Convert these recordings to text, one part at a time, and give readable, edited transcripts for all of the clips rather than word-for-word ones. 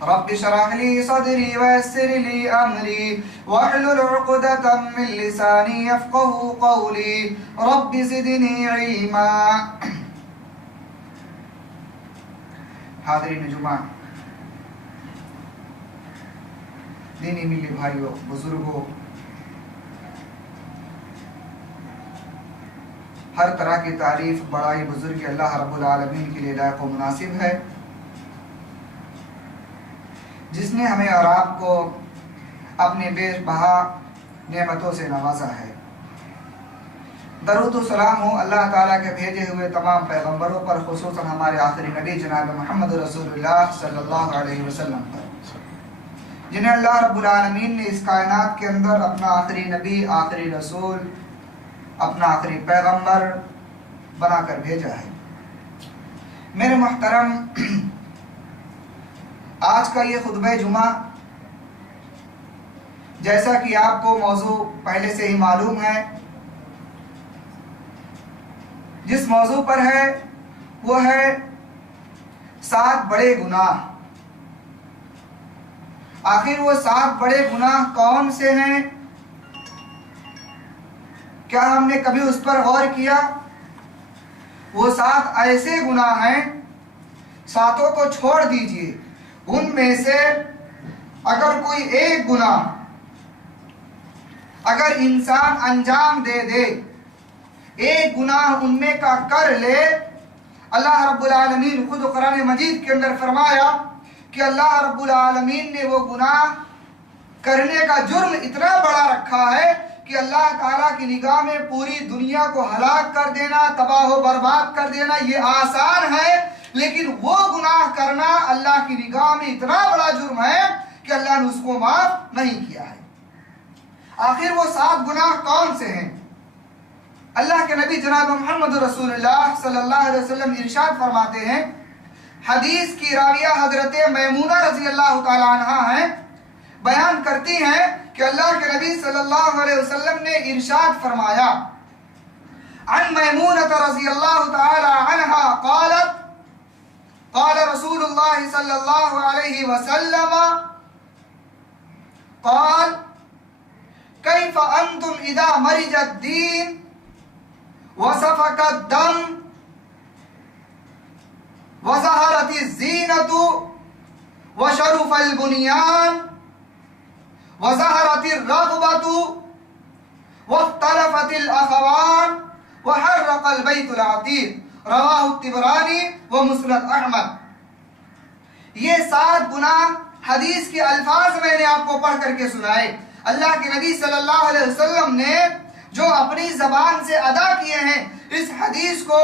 رب اشرح لي صدري ويسر لي أمري واحلل عقدة من لساني يفقهوا قولي رب زدني علما. حاضرین جمعہ، دینی ملی بھائیوں، بزرگوں، ہر طرح کی تعریف بڑائی بزرگی اللہ رب العالمین کے لیے لائق و مناسب ہے، جس نے ہمیں اور آپ کو اپنے بے بہا نعمتوں سے نوازا ہے۔ درود و سلام ہو اللہ تعالیٰ کے بھیجے ہوئے تمام پیغمبروں پر، خصوصاً ہمارے آخری نبی جناب محمد رسول اللہ صلی اللہ علیہ وسلم پر، جنہیں اللہ رب العالمین نے اس کائنات کے اندر اپنا آخری نبی، آخری رسول، اپنا آخری پیغمبر بنا کر بھیجا ہے۔ میرے محترم، آج کا یہ خطبہ جمعہ، جیسا کہ آپ کو موضوع پہلے سے ہی معلوم ہے، جس موضوع پر ہے وہ ہے 7 بڑے گناہ۔ آخر وہ 7 بڑے گناہ کون سے ہیں؟ کیا ہم نے کبھی اس پر غور کیا؟ وہ 7 ایسے گناہ ہیں، 7 کو چھوڑ دیجئے، ان میں سے اگر کوئی ایک گناہ اگر انسان انجام دے دے، ایک گناہ ان میں کا کر لے، اللہ رب العالمین خود قرآن مجید کے اندر فرمایا کہ اللہ رب العالمین نے وہ گناہ کرنے کا جرم اتنا بڑا رکھا ہے کہ اللہ تعالیٰ کی نگاہ میں پوری دنیا کو ہلاک کر دینا، تباہ و برباد کر دینا یہ آسان ہے، لیکن وہ گناہ کرنا اللہ کی نگاہ میں اتنا بڑا جرم ہے کہ اللہ نے اس کو معاف نہیں کیا ہے۔ آخر وہ 7 گناہ کون سے ہیں؟ اللہ کے نبی جناب محمد رسول اللہ صلی اللہ علیہ وسلم ارشاد فرماتے ہیں، حدیث کی راویہ حضرت میمونہ رضی اللہ تعالی عنہ ہیں، بیان کرتی ہیں کہ اللہ کے نبی صلی اللہ علیہ وسلم نے ارشاد فرمایا، عن میمونہ رضی اللہ تعالی عنہ قالت قال رسول اللہ صلی اللہ علیہ وسلم قال کیف انتم اذا مرج الدین وصفق الدم وظہرت الزینت وشرف البنیان وظہرت الرغبت واختلفت الاخوان وحرق البیت العتیق، رواہ الطبرانی ومسند احمد۔ یہ 7 گناہ حدیث کے الفاظ میں نے آپ کو پڑھ کر کے سنائے۔ اللہ کے نبی صلی اللہ علیہ وسلم نے جو اپنی زبان سے ادا کیے ہیں، اس حدیث کو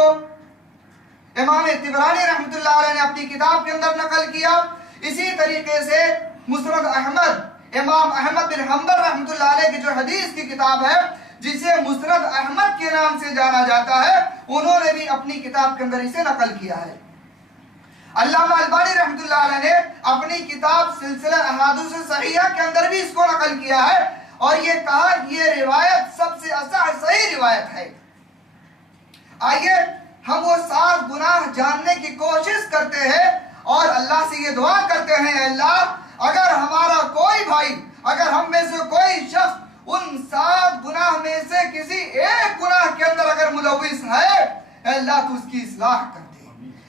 امام طبرانی رحمۃ اللہ علیہ نے اپنی کتاب کے اندر نقل کیا۔ اسی طریقے سے مسند احمد، امام احمد بن حنبل رحمۃ اللہ علیہ کی جو حدیث کی کتاب ہے، جسے مسند احمد کے نام سے جانا جاتا ہے، انہوں نے بھی اپنی کتاب کے اندر اسے نقل کیا ہے۔ علامہ البانی رحمۃ اللہ علیہ نے اپنی کتاب سلسلہ احادیث صحیحہ کے اندر بھی اس کو نقل کیا ہے، اور یہ کہا یہ روایت سب سے صحیح روایت ہے۔ آئیے ہم وہ 7 گناہ جاننے کی کوشش کرتے ہیں اور اللہ سے یہ دعا کرتے ہیں، اے اللہ اگر ہمارا کوئی بھائی، اگر ہم میں سے کوئی شخص ان 7 گناہ میں سے کسی ایک گناہ کے اندر اگر ملوث ہے، اے اللہ تو اس کی اصلاح کر دے،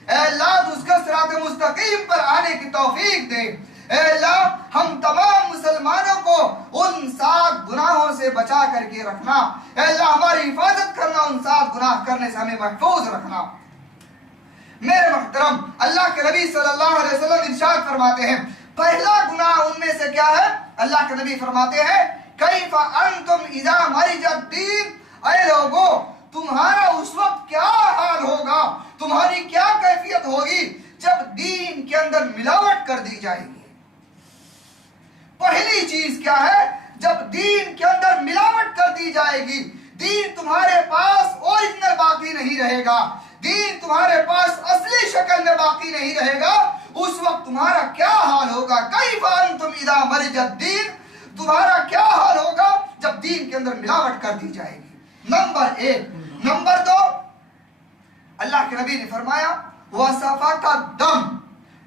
اے اللہ تو اس کو صراط مستقیم پر آنے کی توفیق دے، اے اللہ ہم تمام مسلمانوں کو ان 7 گناہوں سے بچا کر کے رکھنا، اے اللہ ہماری حفاظت کرنا، ان 7 گناہ کرنے سے ہمیں محفوظ رکھنا۔ میرے محترم، اللہ کے نبی صلی اللہ علیہ وسلم ارشاد فرماتے ہیں، پہلا گناہ ان میں سے کیا ہے؟ اللہ کے نبی فرماتے ہیں، کیف انتم اذا مرج الدین، اے لوگو تمہارا اس وقت کیا حال ہوگا، تمہاری کیا کیفیت ہوگی جب دین کے اندر ملاوٹ کر دی جائے گی۔ پہلی چیز کیا ہے؟ جب دین کے اندر ملاوٹ کر دی جائے گی، دین تمہارے پاس اوریجنل باقی نہیں رہے گا، دین تمہارے پاس اصلی شکل میں باقی نہیں رہے گا، اس وقت تمہارا کیا حال ہوگا؟ کیف انتم اذا مرج الدین، تمہارا کیا حال ہوگا جب دین کے اندر ملاوٹ کر دی جائے گی۔ نمبر 1۔ نمبر 2، اللہ کے نبی نے فرمایا وَصَفَقَ الدَّمْ،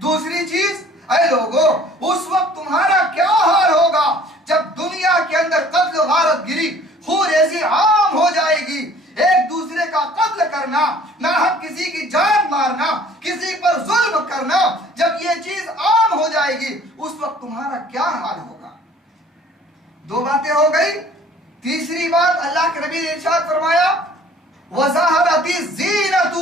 دوسری چیز اے لوگو اس وقت تمہارا کیا حال ہوگا جب دنیا کے اندر قتل و غارت گری خون ریزی عام ہو جائے گی، ایک دوسرے کا قتل کرنا، ناحق کسی کی جان مارنا، کسی پر ظلم کرنا، جب یہ چیز عام ہو جائے گی اس وقت تمہارا کیا حال ہوگا؟ دو باتیں ہو گئی۔ تیسری بات اللہ کے نبی نے ارشاد فرمایا وَظَهَرَتِ الزِّينَةُ،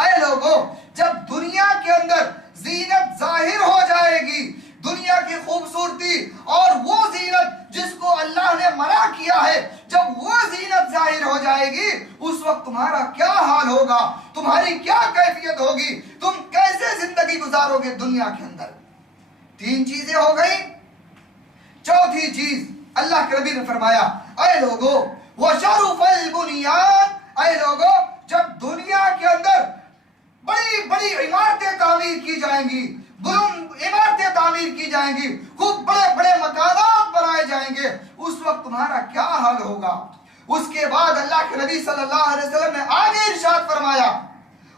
اے لوگو جب دنیا کے اندر زینت ظاہر ہو جائے گی، دنیا کی خوبصورتی اور وہ زینت جس کو اللہ نے منع کیا ہے، جب وہ زینت ظاہر ہو جائے گی اس وقت تمہارا کیا حال ہوگا، تمہاری کیا کیفیت ہوگی، تم کیسے زندگی گزارو گے دنیا کے اندر؟ تین چیزیں ہو گئی۔ چوتھی چیز اللہ کے نبی نے فرمایا اے لوگو وَشَرُفَ الْبُنْيَانِ، اے لوگو جب دنیا کے اندر بڑی بڑی عمارتیں تعمیر کی جائیں گی، بلند عمارتیں تعمیر کی جائیں گی، خوب بڑے بڑے مکانات بنائے جائیں گے، اس وقت تمہارا کیا حال ہوگا؟ اس کے بعد اللہ کے نبی صلی اللہ علیہ وسلم نے آگے ارشاد فرمایا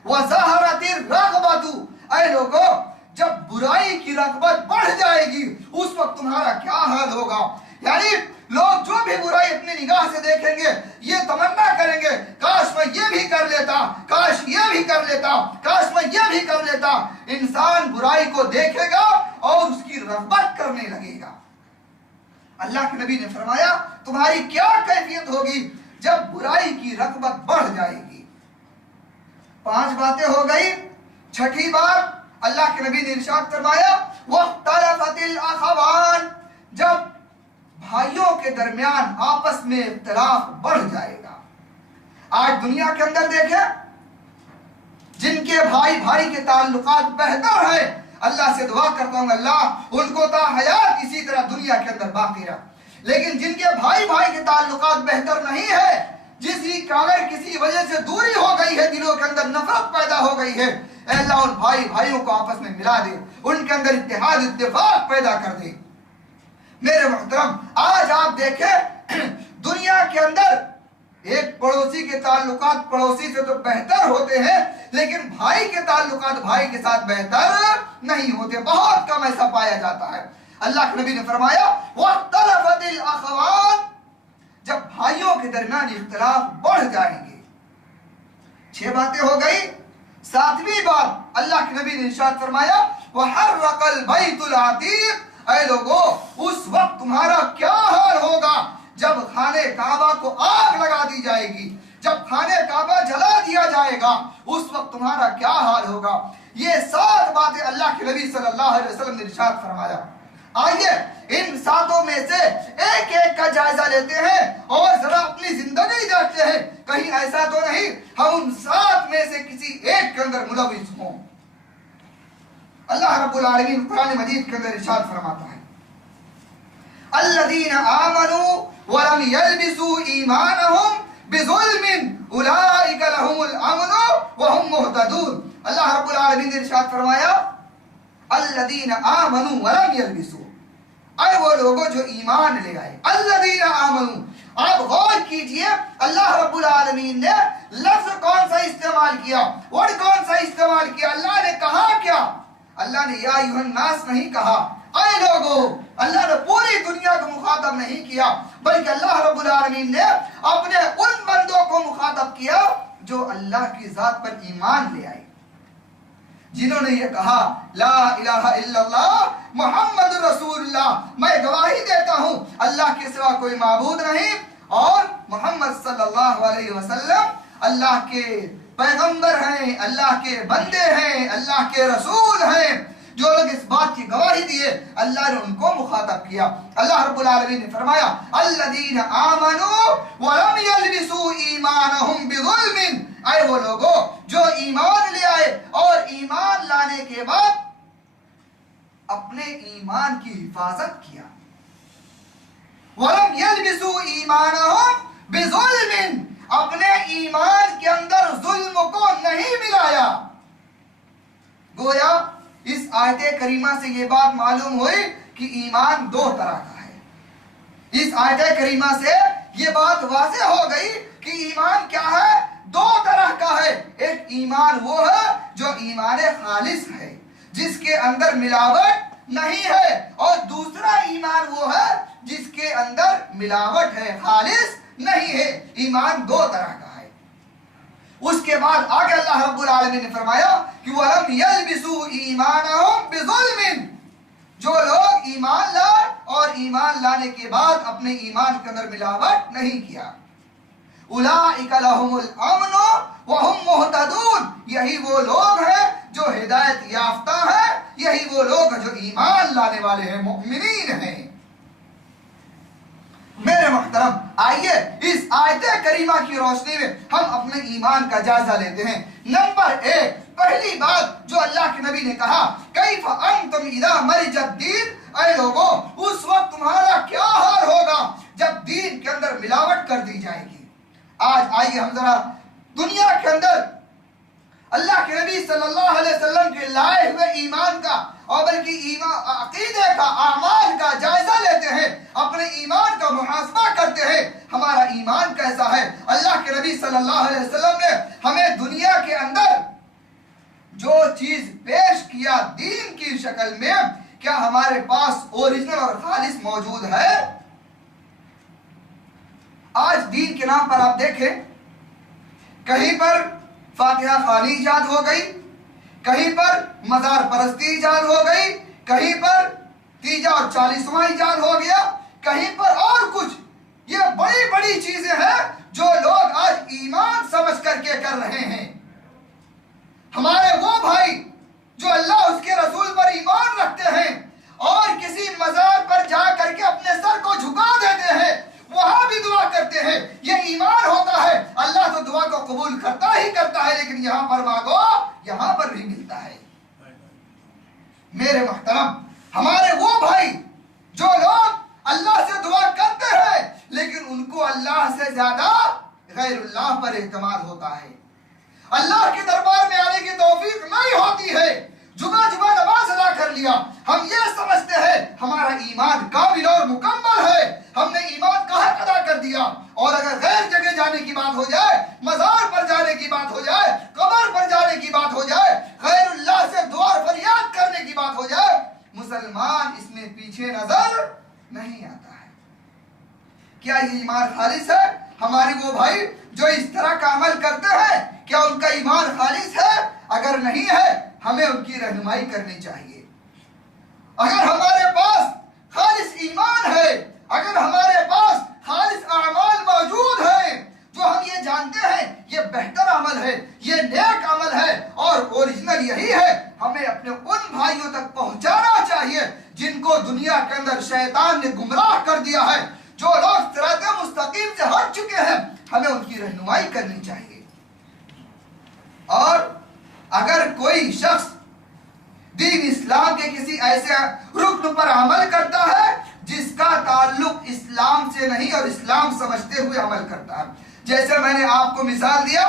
وَظَهَرَتِ الرَّغْبَةُ، اے لوگو جب برائی کی رغبت بڑھ جائے گی اس وقت تمہارا کیا حال ہوگا؟ یعنی لوگ جو بھی برائی اپنی نگاہ سے دیکھیں گے یہ تمنا کریں گے کاش میں یہ بھی کر لیتا، کاش یہ بھی کر لیتا، کاش میں یہ بھی کر لیتا۔ انسان برائی کو دیکھے گا اور اس کی رغبت کرنے لگے گا۔ اللہ کے نبی نے فرمایا تمہاری کیا کیفیت ہوگی جب برائی کی رغبت بڑھ جائے گی؟ 5 باتیں ہو گئی۔ چھٹی بات اللہ کے نبی نے ارشاد فرمایا وَاخْتَلَفَتِ الْأَخَوَانِ، جب بھائیوں کے درمیان آپس میں اختلاف بڑھ جائے گا۔ آج دنیا کے اندر دیکھیں جن کے بھائی کے تعلقات بہتر ہیں، اللہ سے دعا کرتا ہوں اللہ ان کو تا حیات اسی طرح دنیا کے اندر باقی رکھ۔ لیکن جن کے بھائی کے تعلقات بہتر نہیں ہے، کسی وجہ سے دوری ہو گئی ہے، دلوں کے اندر نفرت پیدا ہو گئی ہے، اے اللہ ان بھائیوں کو آپس میں ملا دے، ان کے اندر اتحاد اتفاق پیدا کر دے۔ میرے محترم آج آپ دیکھیں دنیا کے اندر ایک پڑوسی کے تعلقات پڑوسی سے تو بہتر ہوتے ہیں لیکن بھائی کے تعلقات بھائی کے ساتھ بہتر نہیں ہوتے، بہت کم ایسا پایا جاتا ہے۔ اللہ کے نبی نے فرمایا وَاخْتَلَفَتِ الْأَخَوَانِ، جب بھائیوں کے درمیان اختلاف بڑھ جائیں گے۔ 6 باتیں ہو گئی۔ 7ویں بات اللہ کے نبی نے ارشاد فرمایا وَحَرَّقَ الْبَيْتُ الْعَتِيقُ، اے لوگو اس وقت تمہارا کیا حال ہوگا جب خانہ کعبہ کو آگ لگا دی جائے گی، جب خانہ کعبہ جلا دیا جائے گا اس وقت تمہارا کیا حال ہوگا؟ یہ 7 باتیں اللہ کے نبی صلی اللہ علیہ وسلم نے ارشاد فرمایا۔ آئیے ان 7 میں سے ایک ایک کا جائزہ لیتے ہیں اور ذرا اپنی زندگی دیکھتے ہیں، کہیں ایسا تو نہیں ہم ان 7 میں سے کسی ایک کے اندر ملوث ہوں۔ اللہ رب العالمین قرآن مجید کے اندر ارشاد فرماتا ہے الذین آمنوا ولم يلبسوا ایمانہم بظلم اولئک لهم الامن وهم مہتدون۔ اللہ رب العالمین نے ارشاد فرمایا الذین آمنوا ولم يلبسوا، اے وہ لوگوں جو ایمان لے آئے، الذین آمنوا۔ آپ غور کیجئے اللہ رب العالمین نے لفظ کون سا استعمال کیا، ورڈ کون سا استعمال کیا، اللہ نے کہا کیا؟ اللہ نے یا ایھا الناس نہیں کہا، اے لوگو، اللہ نے پوری دنیا کو مخاطب نہیں کیا بلکہ اللہ رب العالمین نے اپنے ان بندوں کو مخاطب کیا جو اللہ کی ذات پر ایمان لے آئے، جنہوں نے یہ کہا لا الہ الا اللہ محمد رسول اللہ، میں گواہی دیتا ہوں اللہ کے سوا کوئی معبود نہیں اور محمد صلی اللہ علیہ وسلم اللہ کے پیغمبر ہیں، اللہ کے بندے ہیں، اللہ کے رسول ہیں۔ جو لوگ اس بات کی گواہی دیے اللہ نے ان کو مخاطب کیا۔ اللہ رب العالمین نے فرمایا الذین آمنوا ولم یلبسوا ایمانہم بظلم، اے وہ لوگوں جو ایمان لے آئے اور ایمان لانے کے بعد اپنے ایمان کی حفاظت کیا۔ ولم یلبسوا ایمانہم بظلم، اپنے ایمان کے اندر ظلم کو نہیں ملایا۔ گویا اس آیت کریمہ سے یہ بات معلوم ہوئی کہ ایمان 2 طرح کا ہے۔ اس آیت کریمہ سے یہ بات واضح ہو گئی کہ ایمان کیا ہے، 2 طرح کا ہے۔ ایک ایمان وہ ہے جو ایمان خالص ہے، جس کے اندر ملاوٹ نہیں ہے، اور دوسرا ایمان وہ ہے جس کے اندر ملاوٹ ہے، خالص نہیں ہے۔ ایمان دو طرح کا ہے۔ اس کے بعد آگے اللہ رب العالمین نے فرمایا کہ وَلَمْ يَلْبِسُوا إِيمَانَهُمْ بِظُلْمٍ، جو لوگ ایمان لائے اور ایمان لانے کے بعد اپنے ایمان کے اندر ملاوٹ نہیں کیا، اولئک لہم الامن وہم مہتدون، یہی وہ لوگ ہیں جو ہدایت یافتہ ہیں، یہی وہ لوگ ہیں جو ایمان لانے والے ہیں، مؤمنین ہیں۔ میرے محترم، آئیے اس آیت کریمہ کی روشنی میں ہم اپنے ایمان کا جائزہ لیتے ہیں۔ نمبر ایک، پہلی بات جو اللہ کے نبی نے کہا، کیف انتم اذا مرج الدین، اے لوگو اس وقت تمہارا کیا حال ہوگا جب دین کے اندر ملاوٹ کر دی جائے گی۔ آج آئیے ہم ذرا دنیا کے اندر اللہ کے نبی صلی اللہ علیہ وسلم کے لائے ہوئے ایمان کا اور بلکہ عقیدے کا، اعمال کا جائزہ لیتے ہیں، اپنے ایمان کا محاسبہ کرتے ہیں، ہمارا ایمان کیسا ہے۔ اللہ کے نبی صلی اللہ علیہ وسلم نے ہمیں دنیا کے اندر جو چیز پیش کیا دین کی شکل میں، کیا ہمارے پاس اوریجنل اور خالص موجود ہے؟ آج دین کے نام پر آپ دیکھیں، کہیں پر فاتحہ خوانی ایجاد ہو گئی، کہیں پر مزار پرستی ایجاد ہو گئی، کہیں پر تیجا اور چالیسواں ایجاد ہو گیا، کہیں پر اور کچھ۔ یہ بڑی بڑی چیزیں ہیں جو لوگ آج ایمان سمجھ کر کے کر رہے ہیں۔ ہمارے وہ بھائی جو اللہ اس کے رسول پر ایمان رکھتے ہیں اور کسی مزار پر جا کر کے اپنے سر کو جھکا دیتے ہیں، وہاں بھی دعا کرتے ہیں، یہ ایمان ہوتا ہے۔ اللہ تو دعا کو قبول کرتا ہی کرتا ہے، لیکن یہاں پر مانگو یہاں پر بھی ملتا ہے۔ میرے محترم، ہمارے وہ بھائی جو لوگ اللہ سے دعا کرتے ہیں لیکن ان کو اللہ سے زیادہ غیر اللہ پر اعتماد ہوتا ہے، اللہ کے دربار میں آنے کی توفیق نہیں ہوتی ہے۔ جمعہ نماز ادا کر لیا، ہم یہ سمجھتے ہیں ہمارا ایمان کامل اور مکمل ہے، ہم نے ایمان کا حق ادا کر دیا، اور اگر غیر جگہ جانے کی بات ہو جائے، مزار پر جانے کی بات ہو جائے، قبر پر جانے کی بات ہو جائے، غیر اللہ سے دعا فریاد کرنے کی بات ہو جائے، مسلمان اس میں پیچھے نظر نہیں آتا ہے۔ کیا یہ ایمان خالص ہے؟ ہمارے وہ بھائی جو اس طرح کا عمل کرتے ہیں، کیا ان کا ایمان خالص ہے؟ اگر نہیں ہے، ہمیں ان کی رہنمائی کرنی چاہیے۔ اگر ہمارے پاس خالص ایمان ہے، اگر ہمارے پاس خالص اعمال موجود ہیں، جو ہم یہ جانتے ہیں یہ بہتر عمل ہے، یہ نیک عمل ہے اور اوریجنل یہی ہے، ہمیں اپنے ان بھائیوں تک پہنچانا چاہیے جن کو دنیا کے اندر شیطان نے گمراہ کر دیا ہے، جو لوگ صراط مستقیم سے ہٹ چکے ہیں، ہمیں ان کی رہنمائی کرنی چاہیے۔ اور اگر کوئی شخص دین اسلام کے کسی ایسے رکن پر عمل کرتا ہے جس کا تعلق اسلام سے نہیں اور اسلام سمجھتے ہوئے عمل کرتا ہے، جیسے میں نے آپ کو مثال دیا،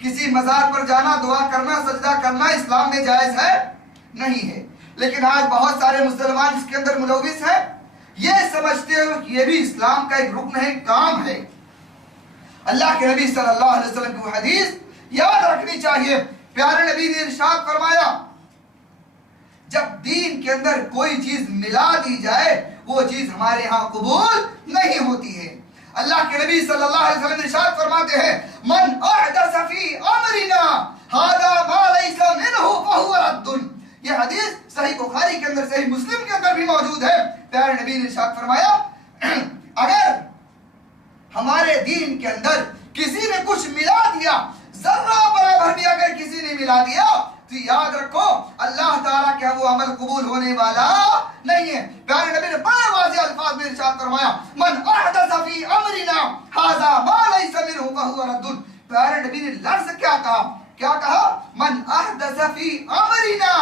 کسی مزار پر جانا، دعا کرنا، سجدہ کرنا اسلام میں جائز ہے نہیں ہے، لیکن آج بہت سارے مسلمان اس کے اندر ملوث ہیں، یہ سمجھتے ہوئے کہ یہ بھی اسلام کا ایک رکن ہے، کام ہے۔ اللہ کے نبی صلی اللہ علیہ وسلم کی حدیث یاد رکھنی چاہیے، پیارے نبی نے ارشاد فرمایا، جب دین کے اندر کوئی چیز ملا دی جائے وہ چیز ہمارے ہاں قبول نہیں ہوتی ہے۔ اللہ کے نبی صلی اللہ علیہ وسلم ارشاد فرماتے ہیں، من احدث فی امرنا ھذا ما لیس منہ فہو رد۔ یہ حدیث صحیح بخاری کے اندر، صحیح مسلم کے اندر بھی موجود ہے۔ پیارے نبی نے ارشاد فرمایا، اگر ہمارے دین کے اندر کسی نے کچھ ملا دیا، ذرہ برابر بھی اگر کسی نے ملا دیا، تو یاد رکھو اللہ تعالیٰ کے وہ عمل قبول ہونے والا نہیں ہے۔ پیارے نبی نے بڑے واضح الفاظ میں ارشاد فرمایا، من احدث فی امرنا ھذا ما لیس منہ فہو رد۔ پیارے نبی نے لفظ کیا کہا؟ کیا کہا؟ من احدث فی امرنا۔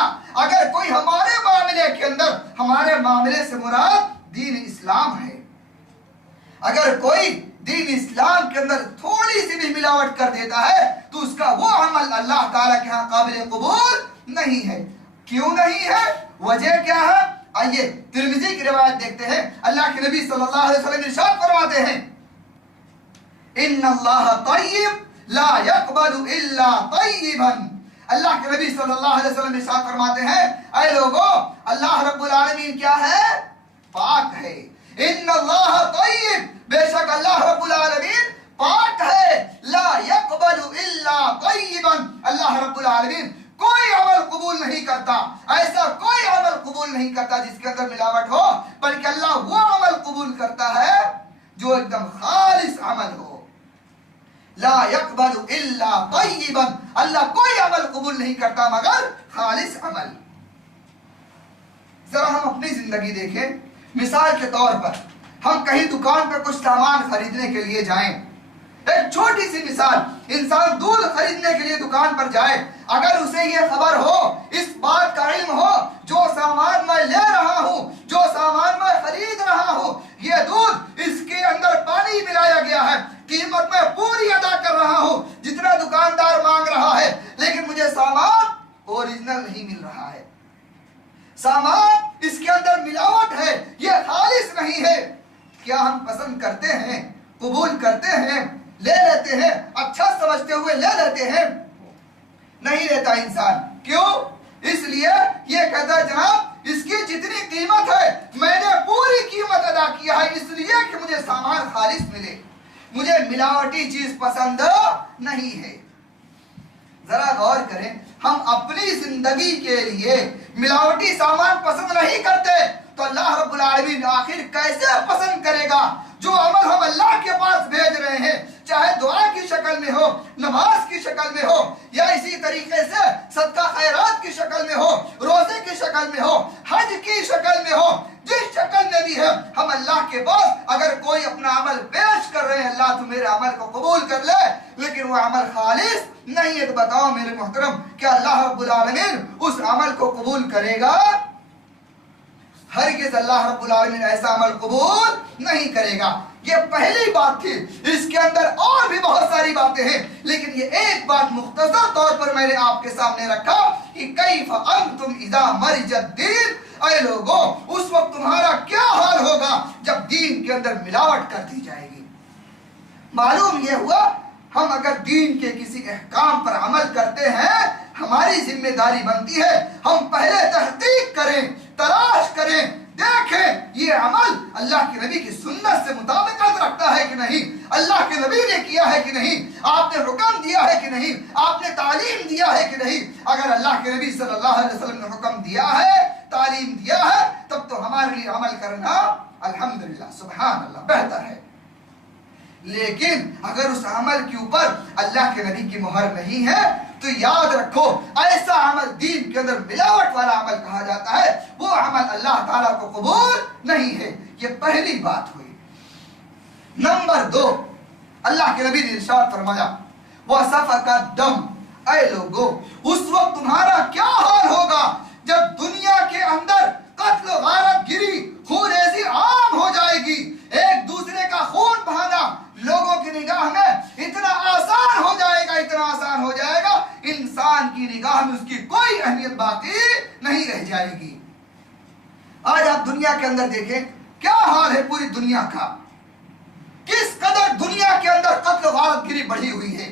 اگر کوئی ہمارے معاملے کے اندر، ہمارے معاملے سے مراد دین اسلام ہے، اگر کوئی دین اسلام کے اندر تھوڑی سی بھی ملاوٹ کر دیتا ہے تو اس کا وہ عمل اللہ تعالیٰ کے ہاں قابل قبول نہیں ہے۔ کیوں نہیں ہے؟ وجہ کیا ہے؟ آئیے ترمذی کی روایت دیکھتے ہیں، اللہ کے نبی صلی اللہ علیہ وسلم ارشاد فرماتے ہیں، ان اللہ طیب لا يقبل الا طیبا۔ اللہ کے نبی صلی اللہ علیہ وسلم ارشاد فرماتے ہیں اے لوگو اللہ رب العالمین کیا ہے؟ پاک ہے. ان اللہ طیب، بے شک اللہ رب العالمین پاک ہے. لا يقبل الا طیبا، اللہ رب العالمین کوئی عمل قبول نہیں کرتا، ایسا کوئی عمل قبول نہیں کرتا جس کے اندر ملاوٹ ہو، بلکہ اللہ وہ عمل قبول کرتا ہے جو ایک دم خالص عمل ہو. لا يقبل الا طیبا، اللہ کوئی عمل قبول نہیں کرتا مگر خالص عمل. ذرا ہم اپنی زندگی دیکھیں. مثال کے طور پر ہم کہیں دکان پر کچھ سامان خریدنے کے لیے جائیں. ایک چھوٹی سی مثال، انسان دودھ خریدنے کے لیے دکان پر جائے، اگر اسے یہ خبر ہو، اس بات کا علم ہو، جو سامان میں لے رہا ہوں، جو سامان میں خرید رہا ہوں، یہ دودھ اس کے اندر پانی ملایا گیا ہے، قیمت میں پوری ادا کر رہا ہوں جتنا دکاندار مانگ رہا ہے، لیکن مجھے سامان اوریجنل نہیں مل رہا ہے، سامان اس کے اندر ملاوٹ ہے، یہ خالص نہیں ہے. کیا ہم پسند کرتے ہیں، قبول کرتے ہیں، لے لیتے ہیں، اچھا سمجھتے ہوئے لے لیتے ہیں؟ نہیں لیتا انسان. کیوں؟ اس لیے یہ کہتا ہے جناب اس کی جتنی قیمت ہے میں نے پوری قیمت ادا کیا ہے، اس لیے کہ مجھے سامان خالص ملے، مجھے ملاوٹی چیز پسند نہیں ہے. ذرا غور کریں، ہم اپنی زندگی کے لیے ملاوٹی سامان پسند نہیں کرتے تو اللہ رب العالمین آخر کیسے پسند کرے گا؟ جو عمل ہم اللہ کے پاس بھیج رہے ہیں، چاہے دعا کی شکل میں ہو، نماز کی شکل میں ہو، یا اسی طریقے سے صدقہ خیرات کی شکل میں ہو، روزے کی شکل میں ہو، حج کی شکل میں ہو، جس شکل میں بھی ہے، ہم اللہ کے پاس اگر کوئی اپنا عمل پیش کر رہے ہیں، اللہ تو میرے عمل کو قبول کر لے، لیکن وہ عمل خالص نہیں ہے، تو بتاؤ میرے محترم کیا اللہ رب العالمین اس عمل کو قبول کرے گا؟ ہرگز اللہ رب العالمین ایسا عمل قبول نہیں کرے گا. یہ پہلی بات تھی. اس کے اندر اور بھی بہت ساری باتیں ہیں، لیکن یہ ایک بات مختصر طور پر میں نے آپ کے سامنے رکھا کہ کیف انتم اذا مرج الدین، اے لوگوں اس وقت تمہارا کیا حال ہوگا جب دین کے اندر ملاوٹ کر دی جائے گی. معلوم یہ ہوا ہم اگر دین کے کسی احکام پر عمل کرتے ہیں، ہماری ذمہ داری بنتی ہے ہم پہلے تحقیق کریں، تلاش کریں، دیکھیں یہ عمل اللہ کے نبی کی سنت سے مطابقت رکھتا ہے کہ نہیں، اللہ کے نبی نے کیا ہے کہ نہیں، آپ نے حکم دیا ہے کہ نہیں، آپ نے تعلیم دیا ہے کہ نہیں. اگر اللہ کے نبی صلی اللہ علیہ وسلم نے حکم دیا ہے، تعلیم دیا ہے، تب تو ہمارے لیے عمل کرنا الحمدللہ سبحان اللہ بہتر ہے. لیکن اگر اس عمل کے اوپر اللہ کے نبی کی مہر نہیں ہے تو یاد رکھو ایسا عمل دین کے اندر ملاوٹ والا عمل کہا جاتا ہے، وہ عمل اللہ تعالیٰ کو قبول نہیں ہے. یہ پہلی بات ہوئی. نمبر 2، اللہ کے نبی نے ارشاد فرمایا وَسَفَكَ الدَّمُ، اے لوگو اس وقت تمہارا کیا حال ہوگا جب دنیا کے اندر قتل و غارت گری، خون ریزی عام ہو جائے گی، ایک دوسرے کا خون بہانا لوگوں کی نگاہ میں اتنا آسان ہو جائے گا، اتنا آسان ہو جائے گا، انسان کی نگاہ میں اس کی کوئی اہمیت باقی نہیں رہ جائے گی. آج آپ دنیا کے اندر دیکھیں کیا حال ہے پوری دنیا کا، کس قدر دنیا کے اندر قتل و غارت گری بڑھی ہوئی ہے،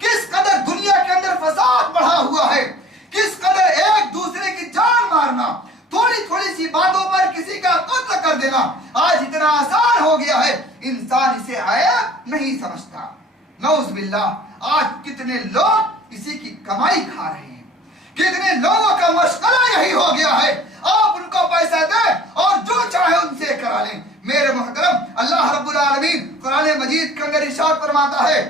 کس قدر دنیا کے اندر فساد بڑھا ہوا ہے، کس قدر ایک دوسرے کی جان مارنا، تھوڑی تھوڑی سی باتوں پر کسی کا قتل کر دینا آج اتنا آسان ہو گیا ہے، انسان اسے عیب نہیں سمجھتا. نعوذ باللہ، آج کتنے لوگ اسی کی کمائی کھا رہے ہیں، کتنے لوگوں کا مشغلہ یہی ہو گیا ہے، آپ ان کو پیسہ دیں اور جو چاہے ان سے کرا لیں. میرے محترم اللہ رب العالمین قرآن مجید کے اندر ارشاد فرماتا ہے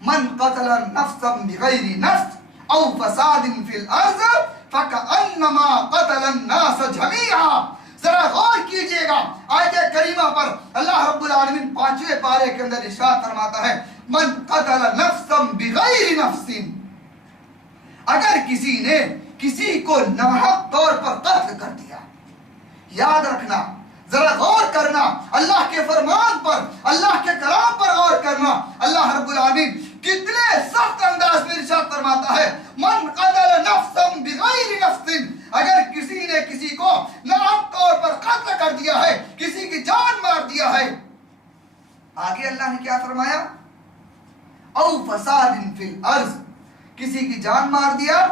من قتل نفسا بغیر نفس او فساد فی الارض فکأنما قتل الناس جميعا. ذرا غور کیجئے گا آیت کریمہ پر اللہ رب العالمین 5ویں پارے کے اندر ارشاد فرماتا ہے من قتل نفسا بغیر نفس، اگر کسی نے کسی کو ناحق طور پر قتل کر دیا. یاد رکھنا، ذرا غور کرنا، اللہ کے فرمان پر، اللہ کے کلام پر غور کرنا. اللہ رب العالمین کتنے سخت انداز میں ارشاد فرماتا ہے من قتل نفسا بغیر نفس، اگر کسی نے کسی کو ناحق طور پر قتل کر دیا ہے، کسی کی جان مار دیا ہے. آگے اللہ نے کیا فرمایا او فساد فی الارض، کسی کی جان مار دیا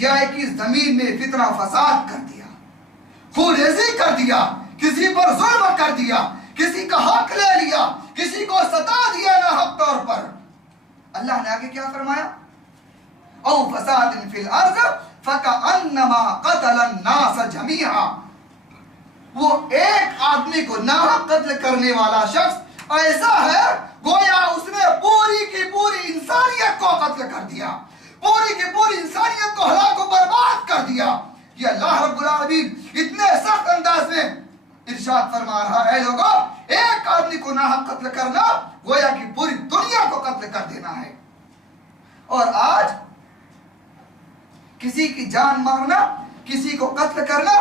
یا کہ زمین میں فتنہ فساد کر دیا، خون ریزی کر دیا، کسی پر ظلم کر دیا، کسی کا حق لے لیا، کسی کو ستا دیا ناحق طور پر، اللہ نے آگے کیا فرمایا؟ او فساد فی الارض فکأنما قتل الناس جمیعا، وہ ایک آدمی کو ناحق قتل کرنے والا شخص ایسا ہے گویا اس نے پوری کی پوری انسانیت کو قتل کر دیا، پوری کی پوری انسانیت کو ہلاک و برباد کر دیا۔ یہ اللہ رب العالمین اتنے سخت انداز میں ارشاد فرما رہا ہے، لوگوں ایک آدمی کو ناحق قتل کرنا گویا کہ پوری دنیا کو قتل کر دینا ہے۔ اور آج کسی کی جان مارنا، کسی کو قتل کرنا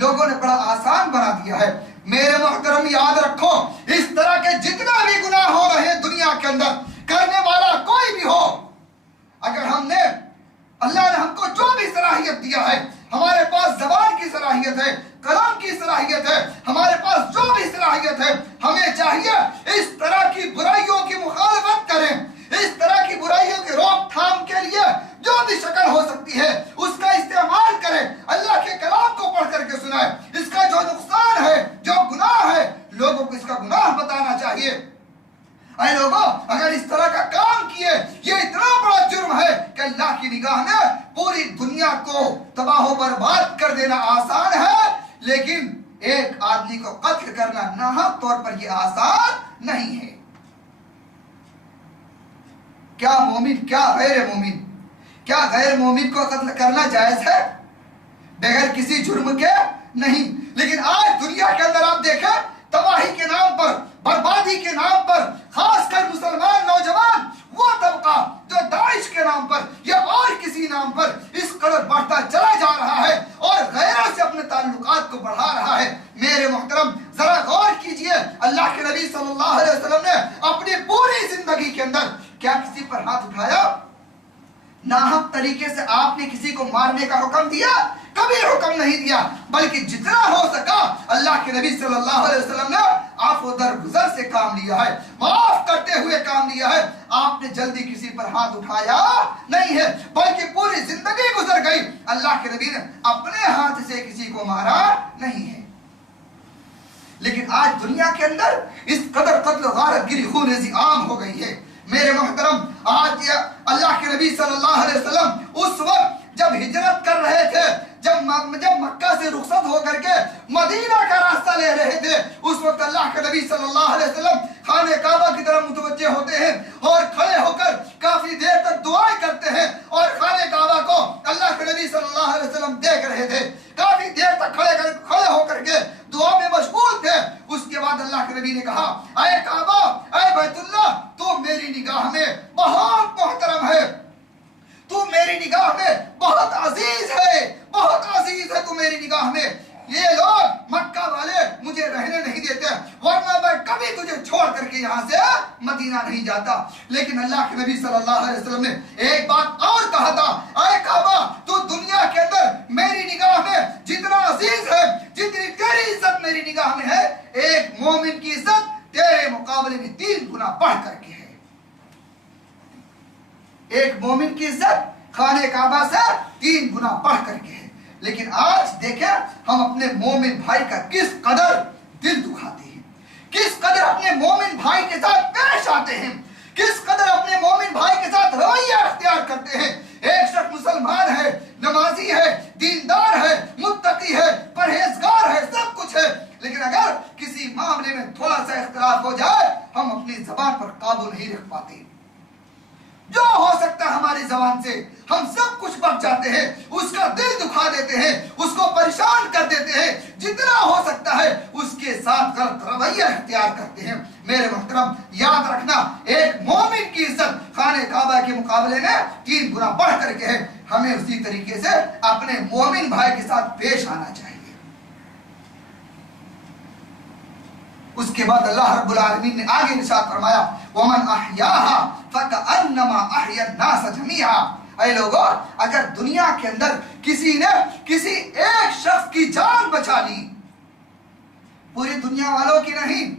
لوگوں نے بڑا آسان بنا دیا ہے۔ میرے محترم یاد رکھو، اس طرح کے جتنا بھی گناہ ہو رہے ہیں دنیا کے اندر، کرنے والا کوئی بھی ہو، اگر ہم نے اللہ نے ہم کو جو بھی صلاحیت دیا ہے، ہمارے پاس زبان کی صلاحیت ہے، کلام کی صلاحیت ہے، ہمارے پاس جو بھی صلاحیت ہے، ہمیں چاہیے اس طرح کی برائیوں کی مخالفت کریں، اس طرح کی برائیوں کی روک تھام کے لیے جو بھی شکل ہو سکتی ہے اس کا استعمال کریں، اللہ کے کلام کو پڑھ کر کے سنائیں، اس کا جو نقصان ہے، جو گناہ ہے، لوگوں کو اس کا گناہ بتانا چاہیے۔ اے لوگوں، اگر اس طرح کا کام کیے، یہ اتنا بڑا جرم ہے کہ اللہ کی نگاہ میں پوری دنیا کو تباہ و برباد کر دینا آسان ہے، لیکن ایک آدمی کو قتل کرنا ناحق طور پر یہ آسان نہیں ہے۔ کیا مومن، کیا غیر مومن، کیا غیر مومن کو قتل کرنا جائز ہے؟ بغیر کسی جرم کے نہیں۔ لیکن آج دنیا کے اندر آپ دیکھیں، تباہی کے نام پر، بربادی کے نام پر، خاص کر مسلمان نوجوان وہ طبقہ جو داعش کے نام پر یا اور کسی نام پر اس قدر بڑھتا چلا جا رہا ہے اور غیروں سے اپنے تعلقات کو بڑھا رہا ہے۔ میرے محترم ذرا غور کیجئے، اللہ کے نبی صلی اللہ علیہ وسلم نے اپنی پوری زندگی کے اندر کیا کسی پر ہاتھ اٹھایا؟ ناحق طریقے سے آپ نے کسی کو مارنے کا حکم دیا؟ کبھی حکم نہیں دیا، بلکہ جتنا ہو سکا اللہ کے نبی صلی اللہ علیہ وسلم نے عفو درگزر سے کام لیا ہے، معاف کرتے ہوئے کام لیا ہے۔ آپ نے جلدی کسی پر ہاتھ اٹھایا نہیں ہے، بلکہ پوری زندگی گزر گئی، اللہ کے نبی نے اپنے ہاتھ سے کسی کو مارا نہیں ہے۔ لیکن آج دنیا کے اندر اس قدر قتل و غارت گری خون ریزی عام ہو گئی ہے۔ میرے محترم، آج اللہ کے نبی صلی اللہ علیہ وسلم اس وقت جب ہجرت کر رہے تھے، جب مکہ سے رخصت ہو کر کے مدینہ کا راستہ لے رہے تھے، اس وقت اللہ کے نبی صلی اللہ علیہ وسلم خانہ کعبہ کی طرف متوجہ ہوتے ہیں اور کھڑے ہو کر کافی دیر تک دعائیں کرتے ہیں، اور خانہ کعبہ کو اللہ کے نبی صلی اللہ علیہ وسلم دیکھ رہے تھے، کافی دیر تک کھڑے ہو کر کے دعا میں مشغول تھے۔ اس کے بعد اللہ کے نبی نے کہا، اے کعبہ، اے بیت اللہ، تو میری نگاہ میں بہت محترم ہے، تو میری نگاہ میں بہت عزیز ہے، بہت عزیز ہے تو میری نگاہ میں۔ یہ لوگ مکہ والے مجھے رہنے نہیں دیتے، ورنہ میں کبھی تجھے چھوڑ کر کے یہاں سے مدینہ نہیں جاتا۔ لیکن اللہ کے نبی صلی اللہ علیہ وسلم نے ایک بات اور کہا تھا، اے کعبہ، تو دنیا کے اندر میری نگاہ میں جتنا عزیز ہے، جتنی تیری عزت میری نگاہ میں ہے، ایک مومن کی عزت تیرے مقابلے میں 3 گنا بڑھ کر کے ہے۔ ایک مومن کی عزت خانہ کعبہ سے 3 گنا بڑھ کر کے ہے۔ لیکن آج دیکھیں ہم اپنے مومن بھائی کا کس قدر دل دکھاتے ہیں، کس قدر اپنے مومن بھائی کے ساتھ پیش آتے ہیں، کس قدر اپنے مومن بھائی کے ساتھ رویہ اختیار کرتے ہیں۔ ایک شخص مسلمان ہے، نمازی ہے، دیندار ہے، متقی ہے، پرہیزگار ہے، سب کچھ ہے، لیکن اگر کسی معاملے میں تھوڑا سا اختلاف ہو جائے ہم اپنی زبان پر قابو نہیں رکھ پاتے۔ جو ہو سکتا ہے ہماری زبان سے ہم سب کچھ بک جاتے ہیں، اس کا دل دکھا دیتے ہیں، اس کو پریشان کر دیتے ہیں، جتنا ہو سکتا ہے اس کے ساتھ غلط رویہ اختیار کرتے ہیں۔ میرے محترم یاد رکھنا، ایک مومن کی عزت خانہ کعبہ کے مقابلے میں 3 گنا بڑھ کر کے ہے۔ ہمیں اسی طریقے سے اپنے مومن بھائی کے ساتھ پیش آنا چاہیے۔ اس کے بعد اللہ رب العالمین نے آگے ارشاد فرمایا، وَمَنْ أَحْيَاهَا فَكَأَنَّمَا أَحْيَا النَّاسَ جَمِيعًا۔ اے لوگوں، اگر دنیا کے اندر کسی نے کسی ایک شخص کی جان بچا لی، پوری دنیا والوں کی نہیں،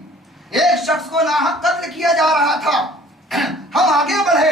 ایک شخص کو ناحق قتل کیا جا رہا تھا، ہم آگے بڑھے،